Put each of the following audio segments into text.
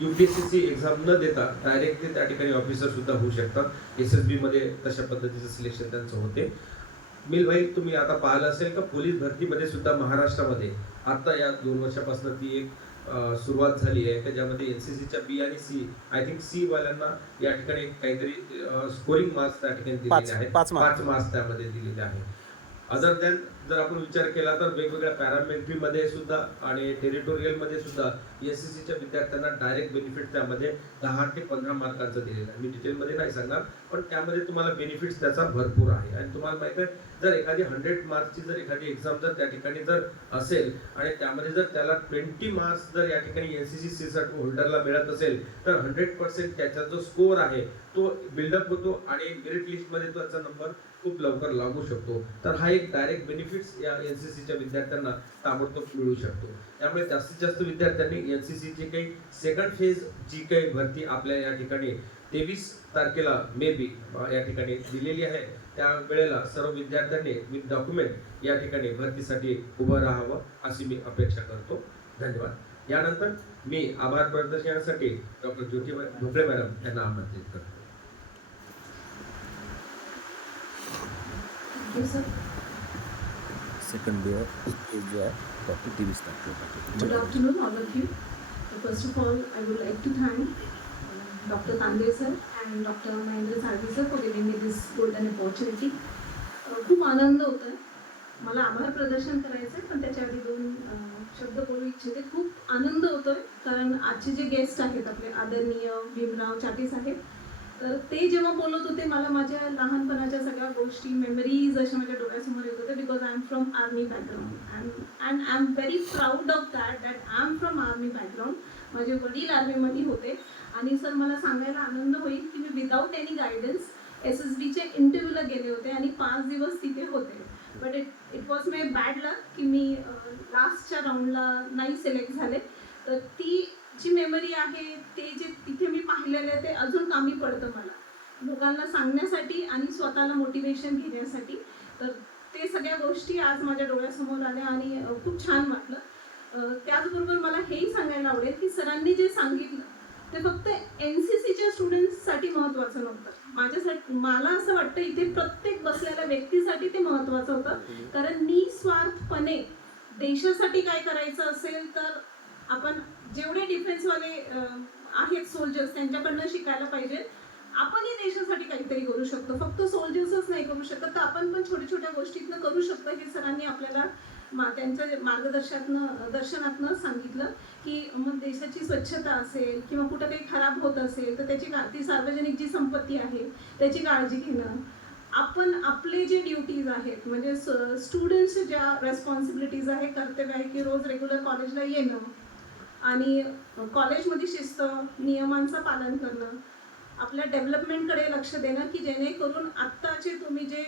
UPSC exam न देता direct ते त्या ठिकाणी ऑफिसर सुद्धा होऊ शकतात. एस एस बी मध्ये तशा पद्धतीचं सिलेक्शन त्यांचं होते. मिल भाई तुम्ही आता पाहिलं असेल का पोलीस भरतीमध्ये सुद्धा महाराष्ट्रामध्ये आता या दोन वर्षापासून ती एक सुरुवात झाली आहे त्याच्यामध्ये एनसीसीच्या बी आणि सी आय थिंक सी वाल्यांना या ठिकाणी काहीतरी स्कोरिंग मार्क्स त्या ठिकाणी दिलेले आहेत. पाच मार्क्स त्यामध्ये दिलेले आहे अदर दॅन जर आपण विचार केला तर वेगवेगळ्या पॅरामिलिटरी सुद्धा आणि टेरिटोरियलमध्ये सुद्धा एस सी सीच्या विद्यार्थ्यांना डायरेक्ट बेनिफिट त्यामध्ये दहा ते पंधरा मार्कांचं दिलेलं आहे. मी डिटेलमध्ये नाही सांगणार पण त्यामध्ये तुम्हाला बेनिफिट्स त्याचा भरपूर आहे. आणि तुम्हाला माहिती आहे जर एखादी हंड्रेड मार्क्सची जर एखादी एक्झाम जर त्या ठिकाणी जर असेल आणि त्यामध्ये जर त्याला ट्वेंटी मार्क्स जर या ठिकाणी एन सी सी साठी होल्डरला मिळत असेल तर हंड्रेड पर्सेंट त्याचा जो स्कोअर आहे तो बिल्डअप होतो आणि मेरिट लिस्टमध्ये त्याचा नंबर खूप लवकर लागू शकतो. तर हा एक डायरेक्ट बेनिफिट्स या एन सी सीच्या विद्यार्थ्यांना ताबडतोब मिळू शकतो. त्यामुळे जास्तीत जास्त विद्यार्थ्यांनी एन सी एनसीसीची काही सेकंड फेज जी काही भरती आपल्या या ठिकाणी तेवीस तारखेला मे बी या ठिकाणी दिलेली आहे. त्या वेळेला सर्व विद्यार्थ्यांनी विथ डॉक्युमेंट या ठिकाणी भरतीसाठी उभं राहावं अशी मी अपेक्षा करतो. धन्यवाद. यानंतर मी आभार प्रदर्शनासाठी डॉक्टर ज्योती ढोकळे मॅडम यांना आमंत्रित करतो. सेकंड डे हे जे आहे doctor T V start good afternoon all of you first of all I would like to thank doctor Tande sir and doctor Mahendra Salvi sir for giving me this golden opportunity खूप आनंद होतं मला आम्हाला प्रदर्शन करायचं आहे पण त्याच्या आधी दोन शब्द बोलू इच्छिते. खूप आनंद होतो आहे कारण आजचे जे गेस्ट आहेत आपले आदरणीय भीमराव चाटीस आहेत तर ते जेव्हा बोलत होते मला माझ्या लहानपणाच्या सगळ्या गोष्टी मेमरीज अशा माझ्या डोळ्यासमोर येत होत्या because I am from army background and and I am very proud of that that I am from army background माझे वडील आर्मीमध्ये होते. आणि सर मला सांगायला आनंद होईल की मी without any guidance S S बीच्या इंटरव्ह्यूला गेले होते आणि पाच दिवस तिथे होते. But it it was my bad luck की मी uh, लास्टच्या राऊंडला नाही सिलेक्ट झाले. तर ती जी मेमरी आहे ते जे तिथे मी पाहिलेलं आहे ते अजून कामी पडतं मला. लोकांना सांगण्यासाठी आणि स्वतःला मोटिवेशन घेण्यासाठी. तर ते सगळ्या गोष्टी आज माझ्या डोळ्यासमोर आल्या आणि खूप छान वाटलं. त्याचबरोबर मला हेही सांगायला आवडेल की सरांनी जे सांगितलं ते फक्त एन सी सीच्या स्टुडंट्ससाठी महत्त्वाचं नव्हतं. माझ्यासाठी मला असं वाटतं इथे प्रत्येक बसलेल्या व्यक्तीसाठी ते महत्त्वाचं होतं. कारण निस्वार्थपणे देशासाठी काय करायचं असेल तर आपण जेवढे डिफेन्सवाले आहेत सोल्जर्स त्यांच्याकडनं शिकायला पाहिजे. आपणही देशासाठी काहीतरी करू शकतो. फक्त सोल्जर्सच नाही करू शकत तर आपण पण छोट्या छोट्या गोष्टीतनं करू शकतो हे सरांनी आपल्याला मा- त्यांच्या मार्गदर्शनातनं दर्शनातनं सांगितलं की मग देशाची स्वच्छता असेल किंवा कुठं काही खराब होत असेल तर त्याची का ती सार्वजनिक जी संपत्ती आहे त्याची काळजी घेणं. आपण आपले जे ड्युटीज आहेत म्हणजे स्टुडंट्स ज्या रेस्पॉन्सिबिलिटीज आहे कर्तव्य आहे की रोज रेग्युलर कॉलेजला येणं. आणि कॉलेजमध्ये शिस्त नियमांचं पालन करणं आपल्या डेव्हलपमेंटकडे लक्ष देणं की जेणेकरून आत्ताचे तुम्ही जे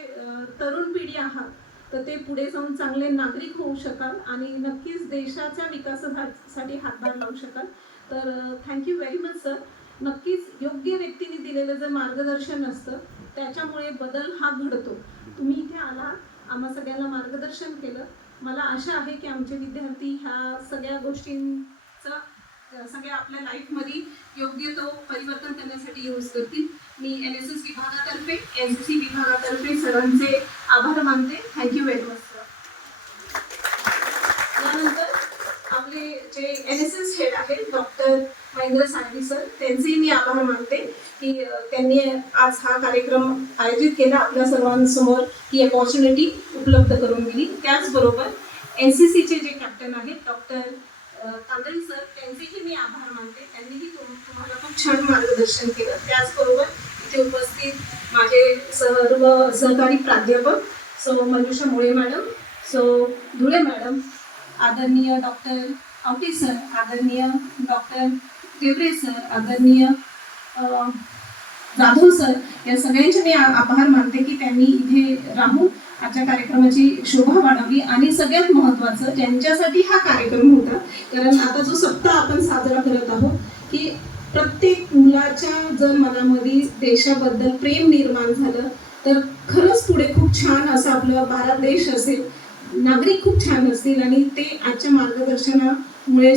तरुण पिढी आहात तर ते पुढे जाऊन चांगले नागरिक होऊ शकाल आणि नक्कीच देशाच्या विकासासाठी हातभार लावू शकाल. तर थँक्यू व्हेरी मच सर नक्कीच योग्य व्यक्तीने दिलेलं जे मार्गदर्शन असतं त्याच्यामुळे बदल हा घडतो. तुम्ही इथे आला आम्हा सगळ्यांना मार्गदर्शन केलं. मला आशा आहे की आमचे विद्यार्थी ह्या सगळ्या गोष्टीं सगळ्या आपल्या लाईफमध्ये योग्य तो परिवर्तन करण्यासाठी यूज करतील. मी एन एस एस विभागातर्फे एन सी सी विभागातर्फे सर्वांचे आभार मानते. थँक्यू व्हेरी मच सर यानंतर आपले जे एन एस एस हेड आहेत डॉक्टर महेंद्र साळवी सर त्यांचेही मी आभार मानते की त्यांनी आज हा कार्यक्रम आयोजित केला. आपल्या सर्वांसमोर ही अपॉर्च्युनिटी उपलब्ध करून दिली. त्याचबरोबर एन सी सीचे जे कॅप्टन आहेत डॉक्टर तांदळी सर त्यांचेही मी आभार मानते. त्यांनीही तुम तुम्हाला खूप छान मार्गदर्शन केलं. त्याचबरोबर इथे उपस्थित माझे सर्व सहकारी प्राध्यापक सो मनुषा मुळे मॅडम सो धुळे मॅडम आदरणीय डॉक्टर आवटे सर आदरणीय डॉक्टर देवरे सर आदरणीय जाधव सर या सगळ्यांचे मी आभार मानते की त्यांनी इथे राहून आजच्या कार्यक्रमाची शोभा वाढवली आणि सगळ्यात महत्त्वाचं ज्यांच्यासाठी हा कार्यक्रम होता कारण आता जो सप्ताह आपण साजरा करत आहोत की प्रत्येक मुलाच्या जर मनामध्ये देशाबद्दल प्रेम निर्माण झालं तर खरंच पुढे खूप छान असं आपलं भारत देश असेल नागरिक खूप छान असतील आणि ते आजच्या मार्गदर्शनामुळे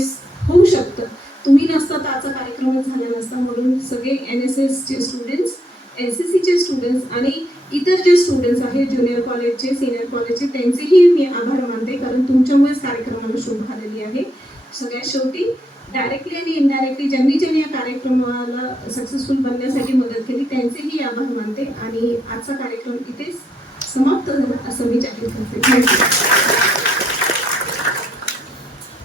होऊ शकतं. तुम्ही नसता तर आजचा कार्यक्रमच झाला नसता म्हणून सगळे एन एस एसचे स्टुडंट्स एन सी सीचे स्टुडंट्स आणि इतर जे स्टुडंट्स आहेत ज्युनियर कॉलेजचे सिनियर कॉलेजचे त्यांचेही मी आभार मानते कारण तुमच्यामुळेच कार्यक्रमाला शोभ आलेली आहे. सगळ्यात शेवटी डायरेक्टली आणि इनडायरेक्टली ज्यांनी ज्यांनी या कार्यक्रमाला सक्सेसफुल बनण्यासाठी मदत केली त्यांचेही आभार मानते. आणि आजचा कार्यक्रम इथेच समाप्त झाला असं मी जाहीर करते. थँक्यू.